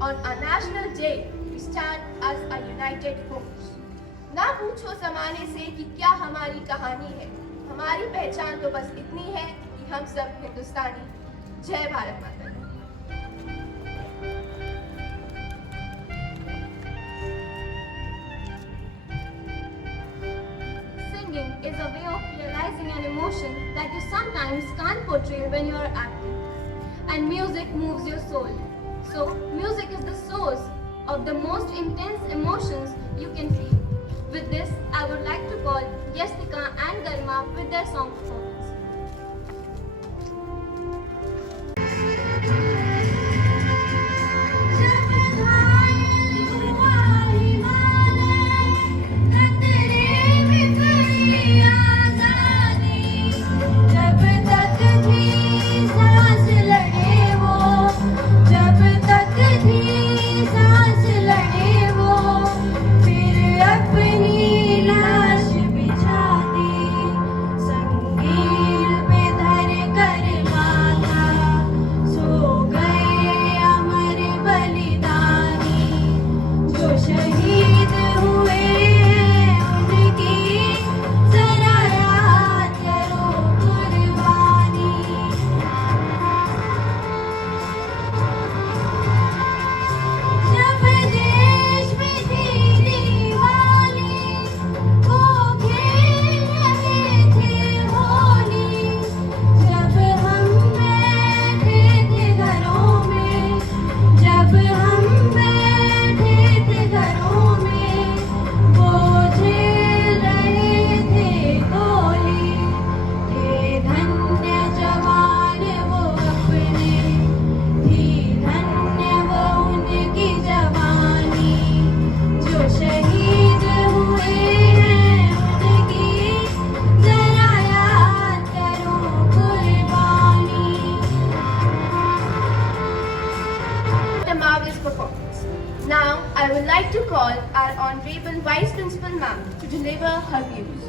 On our National Day, we stand as a united force. ना पूछो ज़माने से कि क्या हमारी कहानी है, हमारी पहचान तो बस इतनी है कि हम सब हिंदुस्तानी। जय भारत माता की। Singing is a way of realizing an emotion that you sometimes can't portray when you are acting. And music moves your soul. So, music is the source of the most intense emotions you can feel. With this, I would like to call Yastika and Garima with their song performance. Performance. Now, I would like to call our Honorable Vice Principal Ma'am to deliver her views.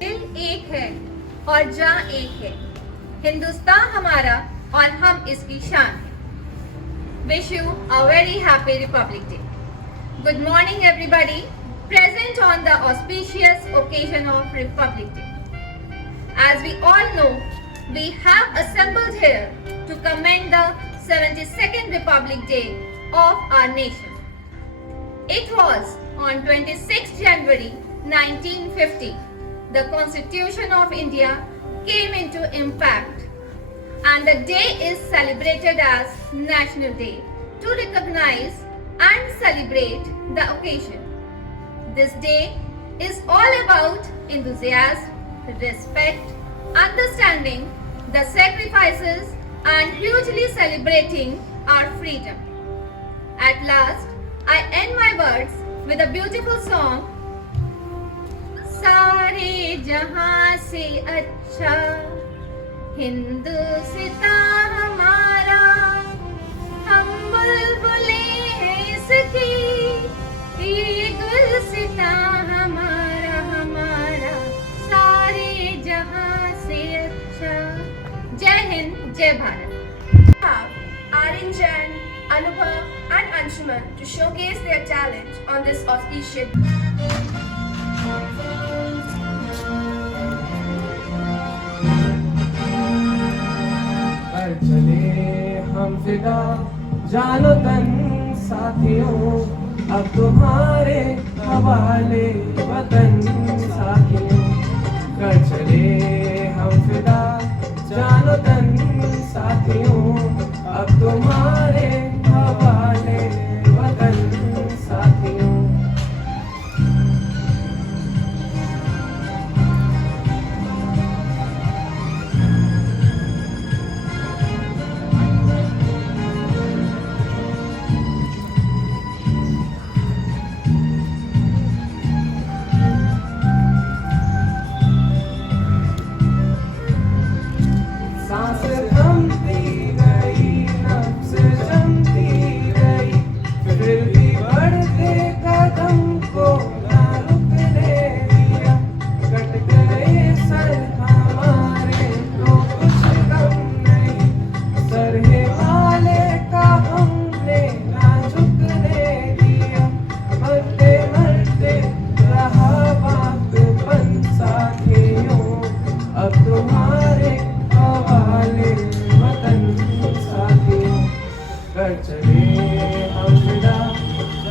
दिल एक है और जान एक है, हिंदुस्तान हमारा और हम इसकी शान है। Wish you a very happy Republic Day. Good morning everybody, present on the auspicious occasion of Republic Day. As we all know, we have assembled here to commend the 72nd Republic Day of our nation. It was on 26 January 1950, the Constitution of India came into impact, and the day is celebrated as National Day to recognize and celebrate the occasion. This day is all about enthusiasm, respect, understanding the sacrifices and hugely celebrating our freedom. At last, I end my words with a beautiful song. सारे जहां से अच्छा हिंदुस्तान हमारा, हम बुलबुलें हैं इसकी, ये गुलसितां हमारा हमारा, सारे जहां से अच्छा। जय हिंद, जय Bharat. We have Aryan Jain, Anubhav and Anshuman to showcase their talent on this auspicious पर चले हम फिदा जानो तन साथियों, अब तुम्हारे हवाले वतन साथियों। कर चले हम फिदा जानो तन साथियों, अब तुम्हारे हवाले वतन साथियों। सांस पर चले हम फिदा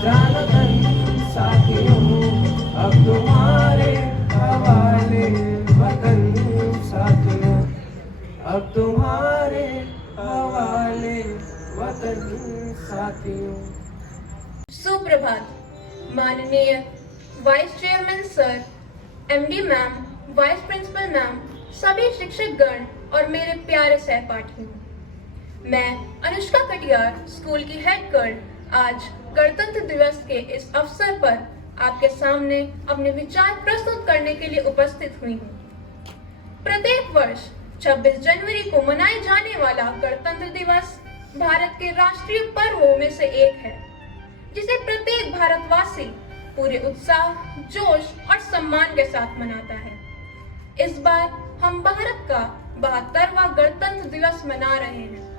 जानो तन साथियों, अब तुम्हारे हवाले वतन साथियों, अब तुम्हारे हवाले वतन साथियों। सुप्रभात माननीय vice chairman sir, MD ma'am, vice principal ma'am, सभी शिक्षक गण और मेरे प्यारे सहपाठियों। मैं अनुष्का कटियार, स्कूल की हेड गर्ल, आज गणतंत्र दिवस के इस अवसर पर आपके सामने अपने विचार प्रस्तुत करने के लिए उपस्थित हुई हूँ। प्रत्येक वर्ष 26 जनवरी को मनाए जाने वाला गणतंत्र दिवस भारत के राष्ट्रीय पर्वों में से एक है, जिसे प्रत्येक भारतवासी पूरे उत्साह, जोश और सम्मान के साथ मनाता है। इस बार हम भारत का 72वां गणतंत्र दिवस मना रहे हैं।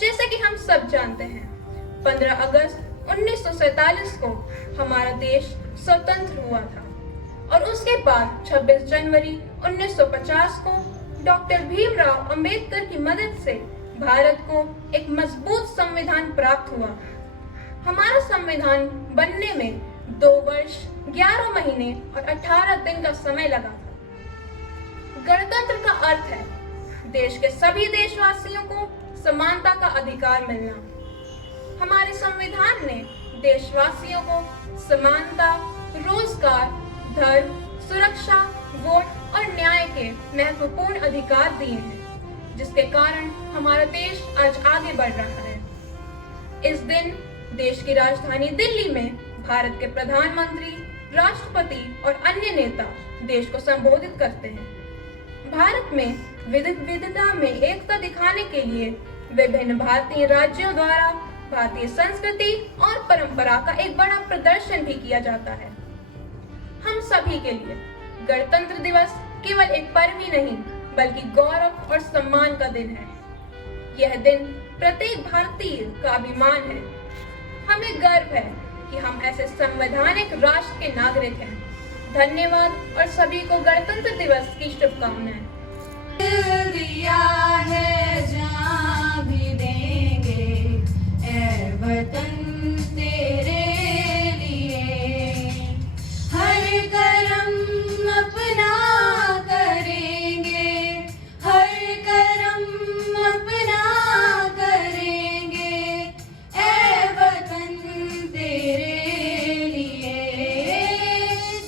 जैसे कि हम सब जानते हैं, 15 अगस्त 1947 को हमारा देश स्वतंत्र हुआ था और उसके बाद 26 जनवरी 1950 को डॉक्टर भीमराव अंबेडकर की मदद से भारत को एक मजबूत संविधान प्राप्त हुआ। हमारा संविधान बनने में 2 वर्ष, 11 महीने और 18 दिन का समय लगा था। गणतंत्र का अर्थ है देश के सभी देशवासियों को समानता का अधिकार मिलना। हमारे संविधान ने देशवासियों को समानता, रोजगार, धर्म, सुरक्षा, वोट और न्याय के महत्वपूर्ण अधिकार दिए हैं, जिसके कारण हमारा देश आज आगे बढ़ रहा है। इस दिन देश की राजधानी दिल्ली में भारत के प्रधानमंत्री, राष्ट्रपति और अन्य नेता देश को संबोधित करते हैं। भारत में विविधता में एकता दिखाने के लिए विभिन्न भारतीय राज्यों द्वारा भारतीय संस्कृति और परंपरा का एक बड़ा प्रदर्शन भी किया जाता है। हम सभी के लिए गणतंत्र दिवस केवल एक पर्व ही नहीं, बल्कि गौरव और सम्मान का दिन है। यह दिन प्रत्येक भारतीय का अभिमान है। हमें गर्व है कि हम ऐसे संवैधानिक राष्ट्र के नागरिक हैं। धन्यवाद और सभी को गणतंत्र दिवस की शुभकामनाएं। दिल दिया है जान भी देंगे ऐ वतन तेरे लिए, हर करम अपना करेंगे, हर करम अपना करेंगे ऐ वतन तेरे लिए।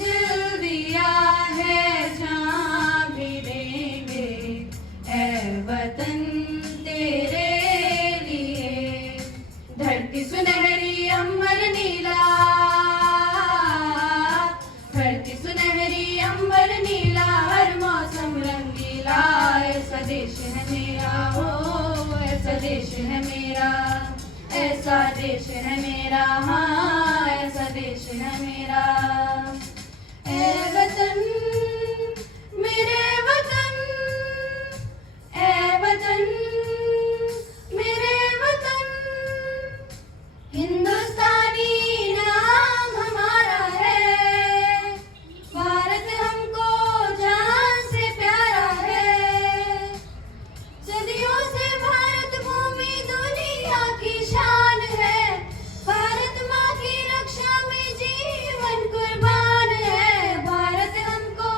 दिल दिया है जान भी देंगे ऐ वतन तेरे लिए, धरती सुनहरी अंबर नीला, धरती सुनहरी अंबर नीला, हर मौसम रंगीला, ऐसा देश है मेरा, हो ऐसा देश है मेरा, ऐसा देश है मेरा, हाँ ऐसा देश है मेरा। ऐ वतन मेरे वतन, ऐ वतन मेरे वतन, हिंदुस्तानी नाम हमारा है, भारत हमको जान से प्यारा है, सदियों से भारत भूमि दुनिया की शान है, भारत माँ की रक्षा में जीवन कुर्बान है, भारत हमको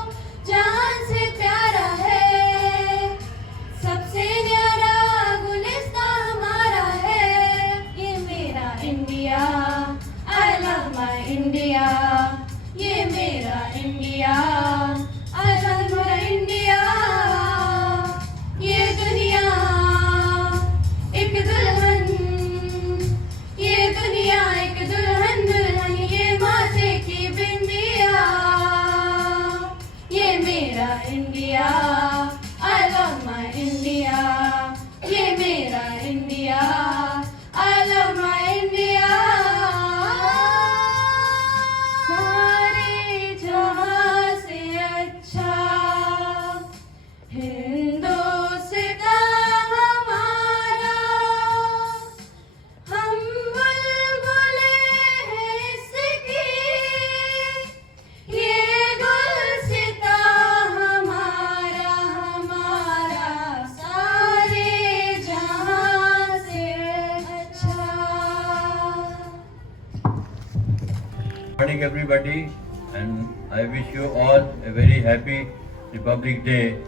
Morning everybody, and I wish you all a very happy Republic Day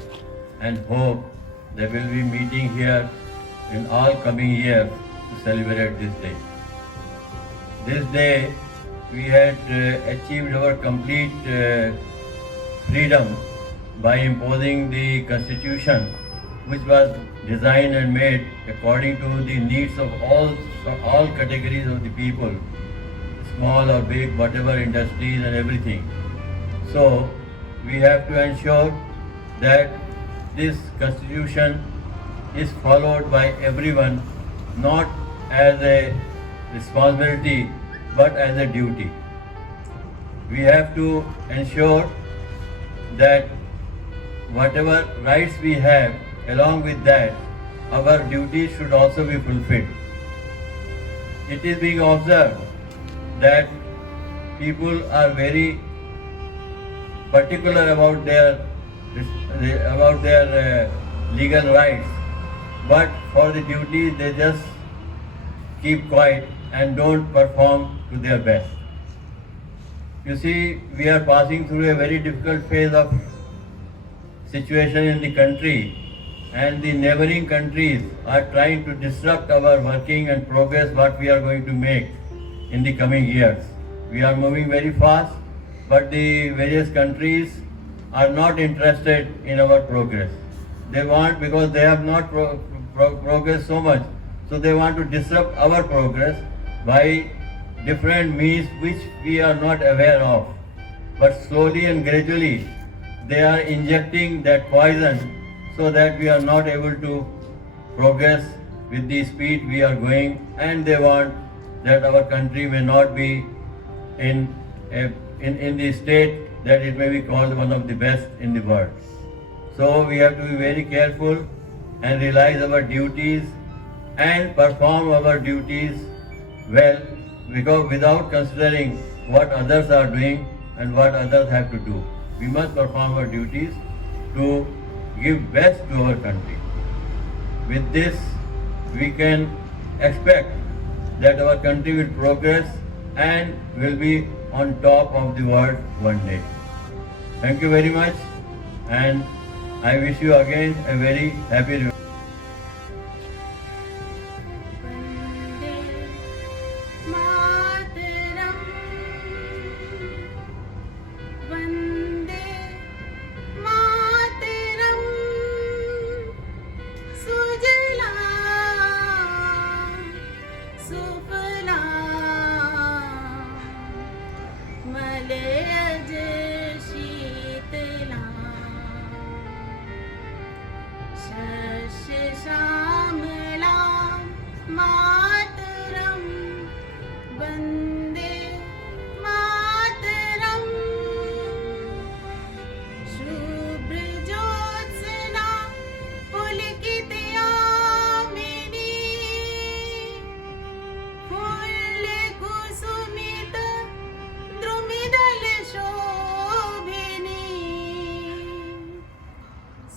and hope that we'll be meeting here in all coming years to celebrate this day. This day we had achieved our complete freedom by imposing the constitution, which was designed and made according to the needs of all categories of the people, small or big, whatever industries and everything. So we have to ensure that this constitution is followed by everyone, not as a responsibility but as a duty. We have to ensure that whatever rights we have, along with that, our duties should also be fulfilled. It is being observed that people are very particular about their legal rights, but for the duties they just keep quiet and don't perform to their best. You see, we are passing through a very difficult phase of situation in the country, and the neighboring countries are trying to disrupt our working and progress what we are going to make in the coming years. We are moving very fast, but the various countries are not interested in our progress. They want, because they have not progressed so much, so they want to disrupt our progress by different means which we are not aware of. But slowly and gradually they are injecting that poison so that we are not able to progress with the speed we are going, and they want that our country may not be in the state that it may be called one of the best in the world. So we have to be very careful and realize our duties and perform our duties well, because without considering what others are doing and what others have to do. We must perform our duties to give best to our country. With this, we can expect that our country will progress and will be on top of the world one day. Thank you very much, and I wish you again a very happy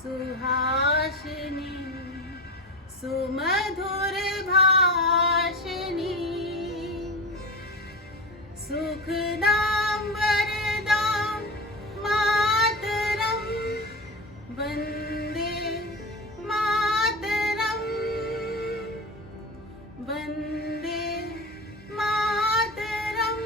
Suhasini सुमधुर भाषिणी सुखदां वरदां मातरं वन्दे मातरं Vande Mataram.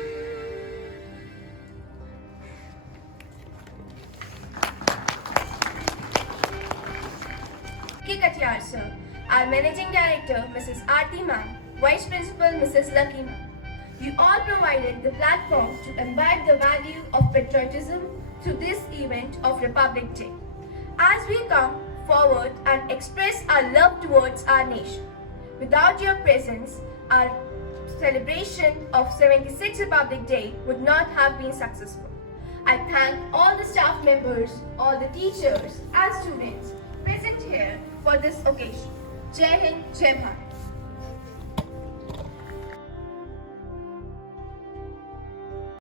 Kikatyar sir, our Managing Director Mrs. Aarti ma'am, Vice Principal Mrs. Lucky ma'am. You all provided the platform to imbibe the value of patriotism to this event of Republic Day. As we come forward and express our love towards our nation, without your presence, our celebration of 76th Republic Day would not have been successful. I thank all the staff members, all the teachers and students present here for this occasion. Jai Hind, Jai Bharat.